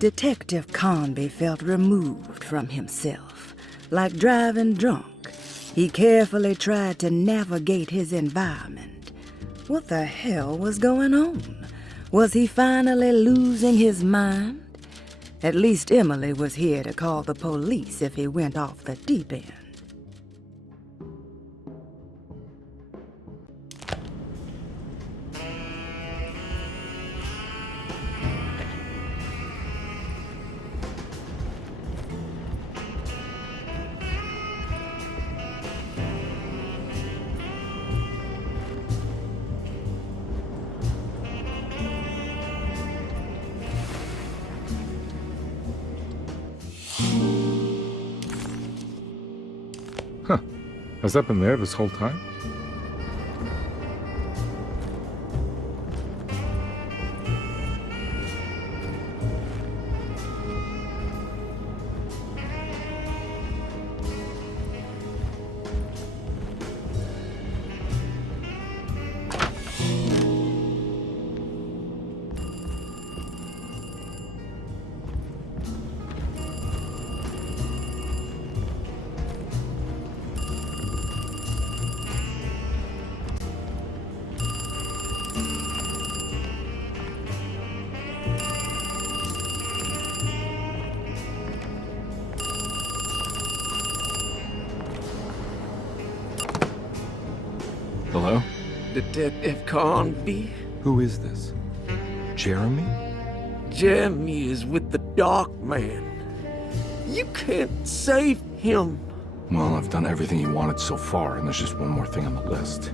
Detective Carnby felt removed from himself. Like driving drunk, he carefully tried to navigate his environment. What the hell was going on? Was he finally losing his mind? At least Emily was here to call the police if he went off the deep end. Huh. Has that been there this whole time? Hello? Detective Carnby? Who is this? Jeremy? Jeremy is with the Dark Man. You can't save him. Well, I've done everything he wanted so far, and there's just one more thing on the list.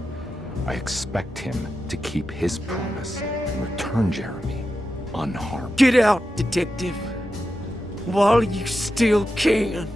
I expect him to keep his promise and return Jeremy unharmed. Get out, Detective. While you still can.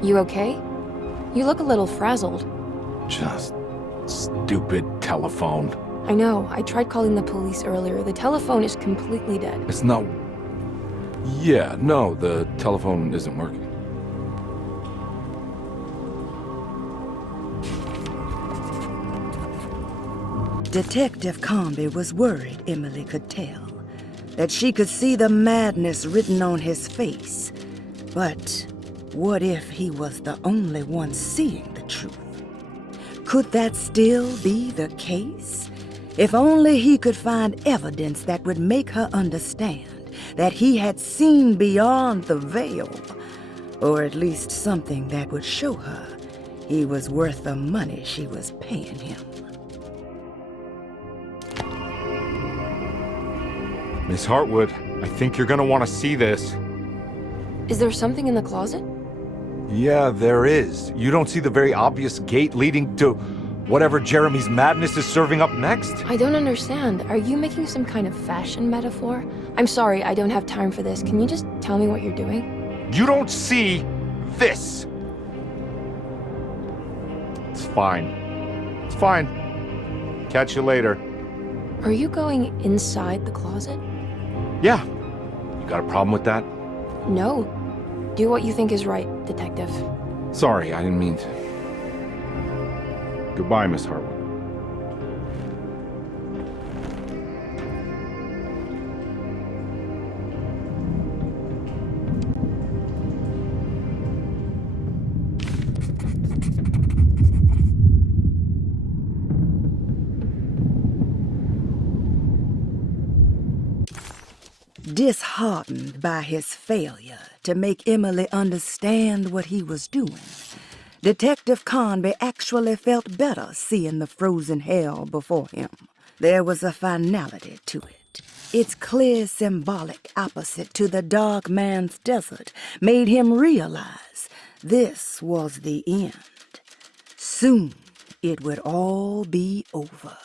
You okay? You look a little frazzled. Just stupid telephone. I know. I tried calling the police earlier. The telephone is completely dead. It's not... Yeah, no, the telephone isn't working. Detective Carnby was worried Emily could tell, that she could see the madness written on his face. But What if he was the only one seeing the truth? Could that still be the case? If only he could find evidence that would make her understand that he had seen beyond the veil, or at least something that would show her he was worth the money she was paying him. Miss Hartwood, I think you're gonna want to see this. Is there something in the closet? Yeah, there is. You don't see the very obvious gate leading to whatever Jeremy's madness is serving up next? I don't understand. Are you making some kind of fashion metaphor? I'm sorry, I don't have time for this. Can you just tell me what you're doing? You don't see this. It's fine. It's fine. Catch you later. Are you going inside the closet? Yeah. You got a problem with that? No. Do what you think is right, detective. Sorry, I didn't mean to. Goodbye, Miss Hartwood. Disheartened by his failure to make Emily understand what he was doing, Detective Carnby actually felt better seeing the frozen hell before him. There was a finality to it. Its clear symbolic opposite to the dark man's desert made him realize this was the end. Soon it would all be over.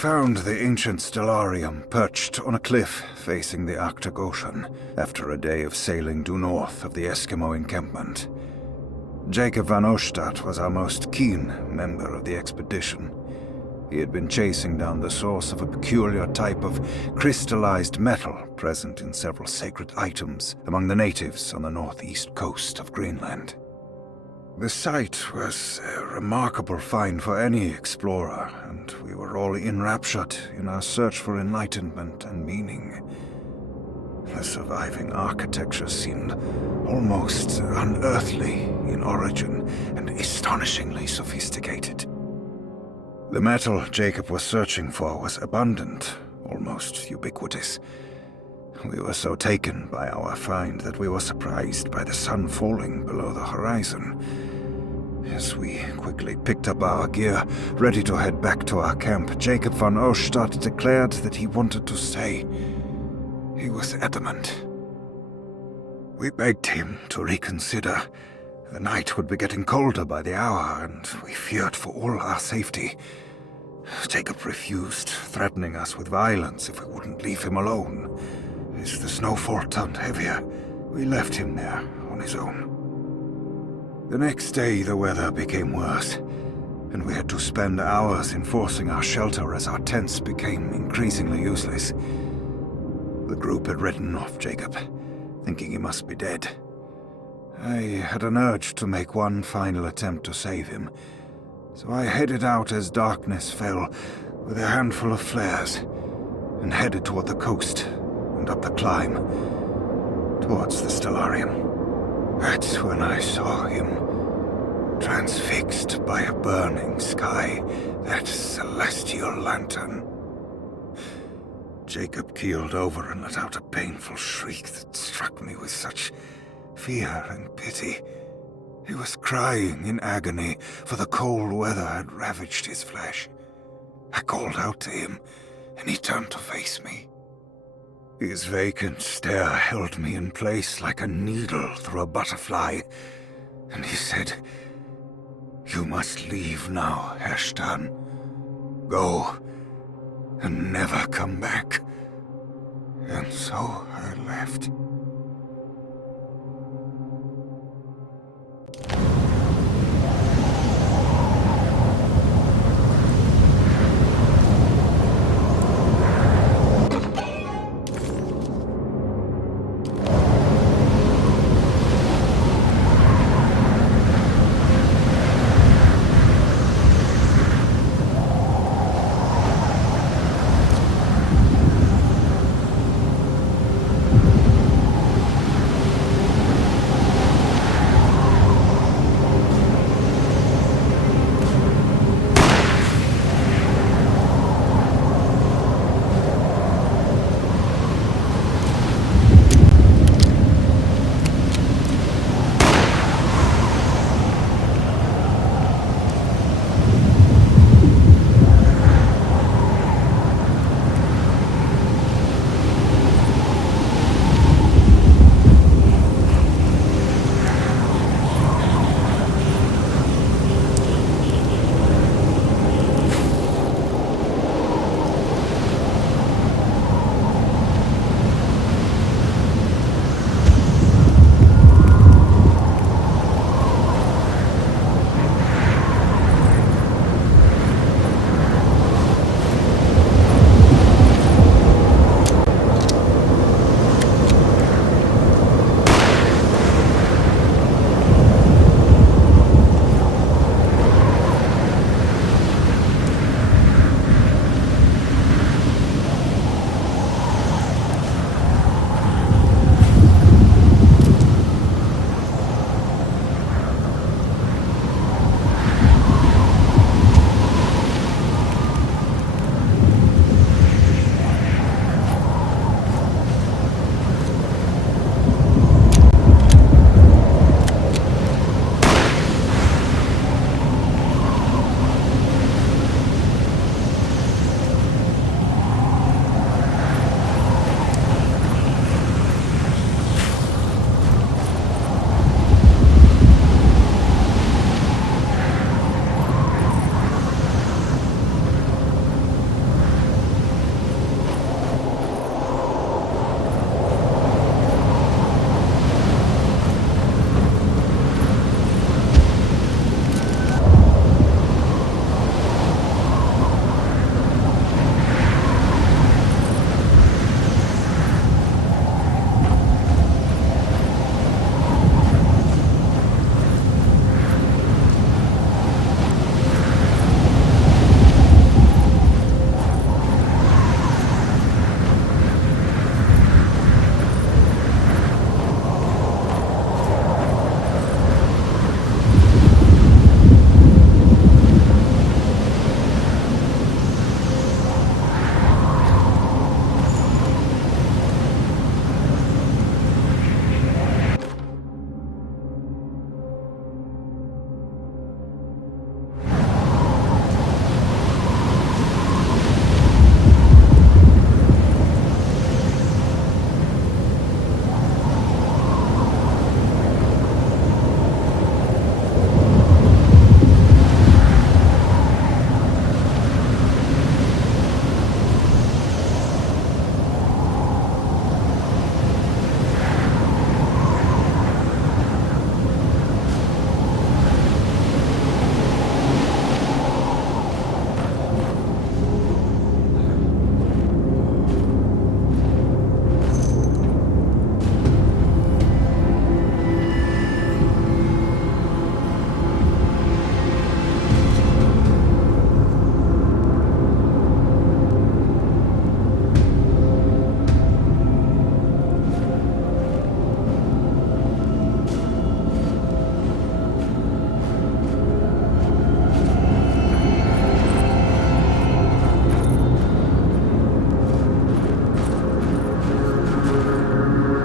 Found the ancient stellarium perched on a cliff facing the Arctic Ocean after a day of sailing due north of the Eskimo encampment. Jacob van Oostad was our most keen member of the expedition. He had been chasing down the source of a peculiar type of crystallized metal present in several sacred items among the natives on the northeast coast of Greenland. The site was a remarkable find for any explorer, and we were all enraptured in our search for enlightenment and meaning. The surviving architecture seemed almost unearthly in origin and astonishingly sophisticated. The metal Jacob was searching for was abundant, almost ubiquitous. We were so taken by our find that we were surprised by the sun falling below the horizon. As we quickly picked up our gear, ready to head back to our camp, Jacob van Oostad declared that he wanted to stay. He was adamant. We begged him to reconsider. The night would be getting colder by the hour, and we feared for all our safety. Jacob refused, threatening us with violence if we wouldn't leave him alone. As the snowfall turned heavier, we left him there on his own. The next day, the weather became worse, and we had to spend hours enforcing our shelter as our tents became increasingly useless. The group had written off Jacob, thinking he must be dead. I had an urge to make one final attempt to save him, so I headed out as darkness fell with a handful of flares and headed toward the coast and up the climb towards the Stellarium. That's when I saw him, transfixed by a burning sky, that celestial lantern. Jacob keeled over and let out a painful shriek that struck me with such fear and pity. He was crying in agony, for the cold weather had ravaged his flesh. I called out to him, and he turned to face me. His vacant stare held me in place like a needle through a butterfly, and he said, "You must leave now, Ashtan. Go, and never come back." And so I left.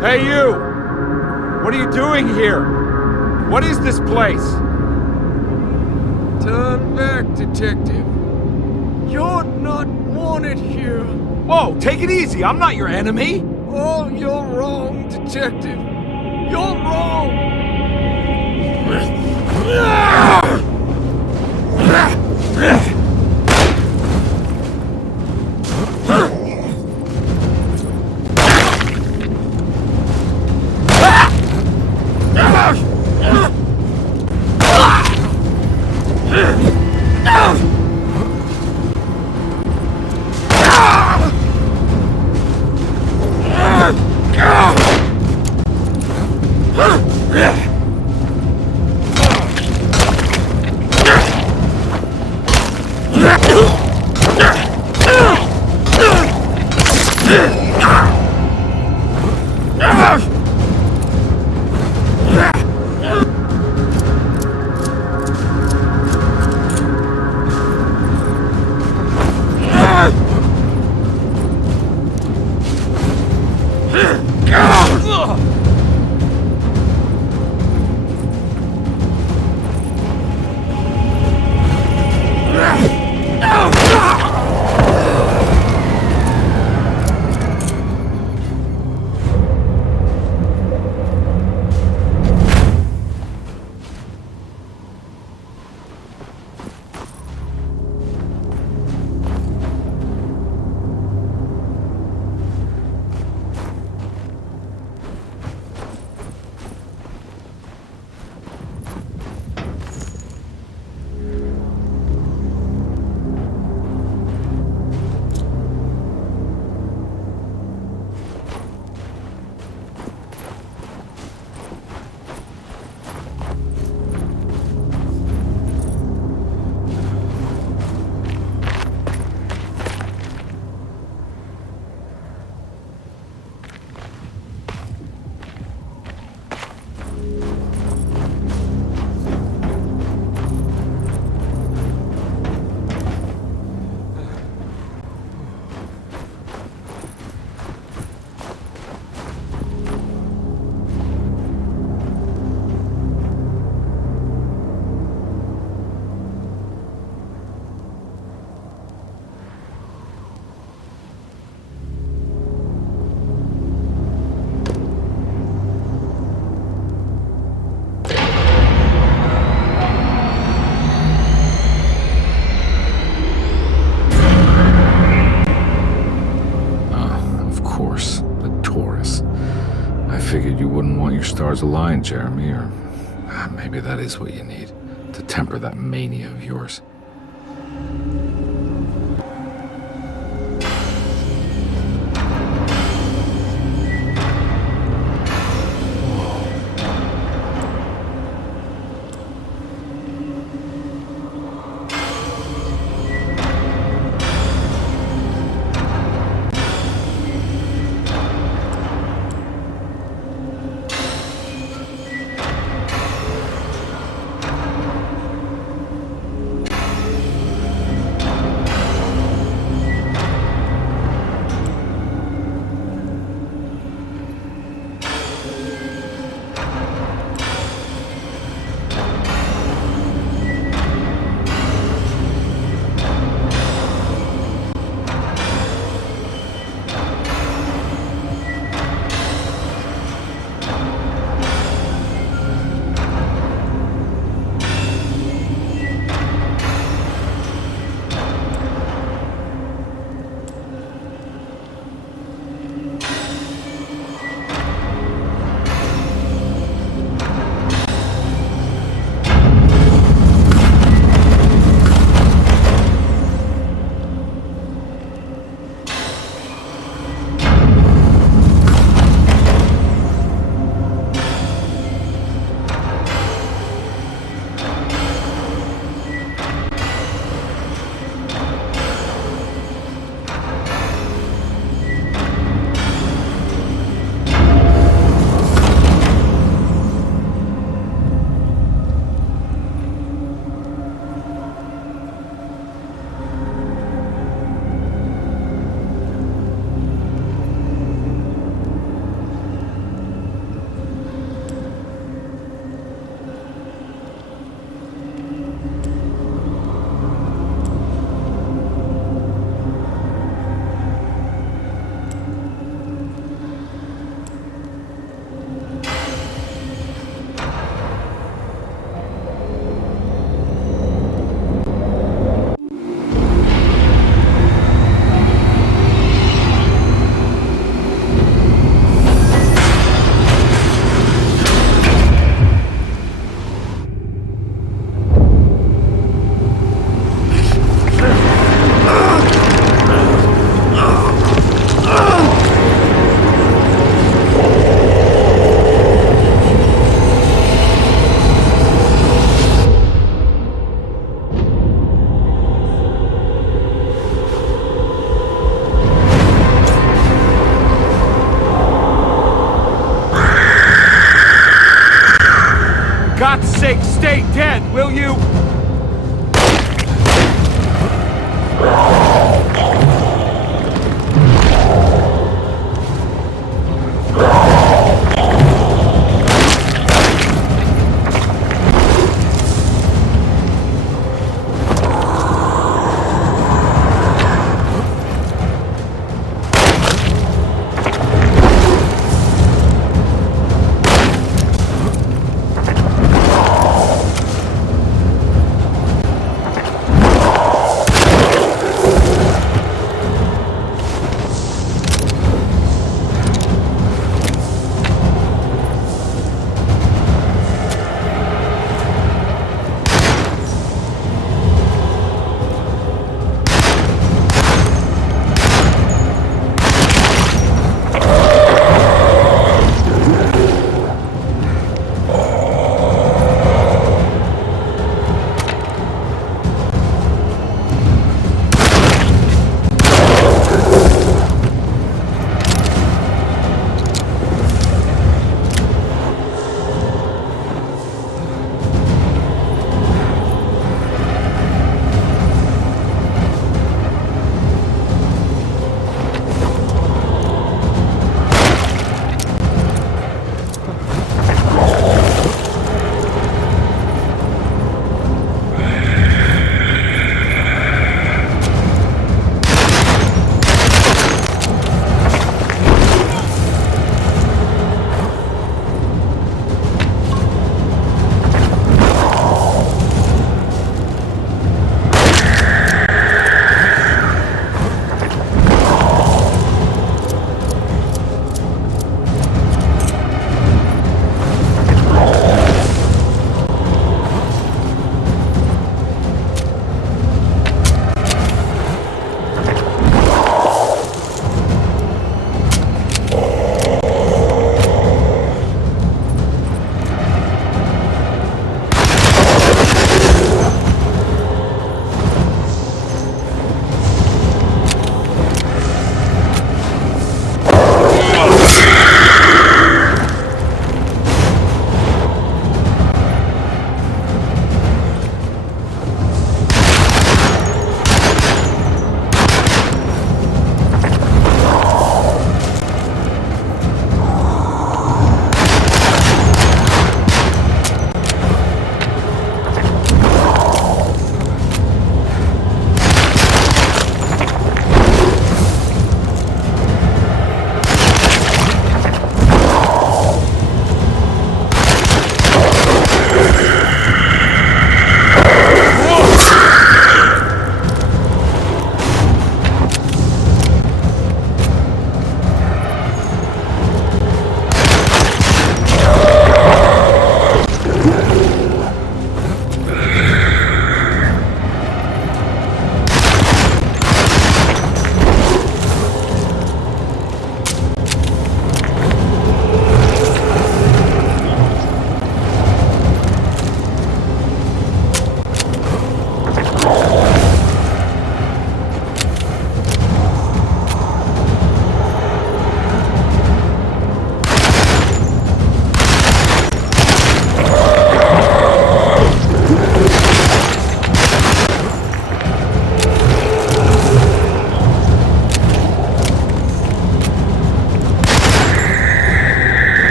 Hey, you! What are you doing here? What is this place? Turn back, detective. You're not wanted here. Whoa, take it easy. I'm not your enemy. Oh, you're wrong, detective. You're wrong. Figured you wouldn't want your stars aligned, Jeremy, or maybe that is what you need to temper that mania of yours. sake, stay dead, will you?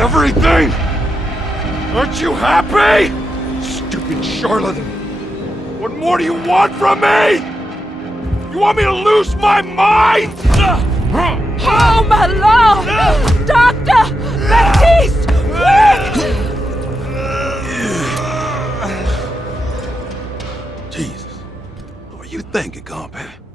everything? Aren't you happy? Stupid charlatan. What more do you want from me? You want me to lose my mind? Oh, my lord! Doctor! Baptiste! Quick! Jesus. What are you thinking, Carnby?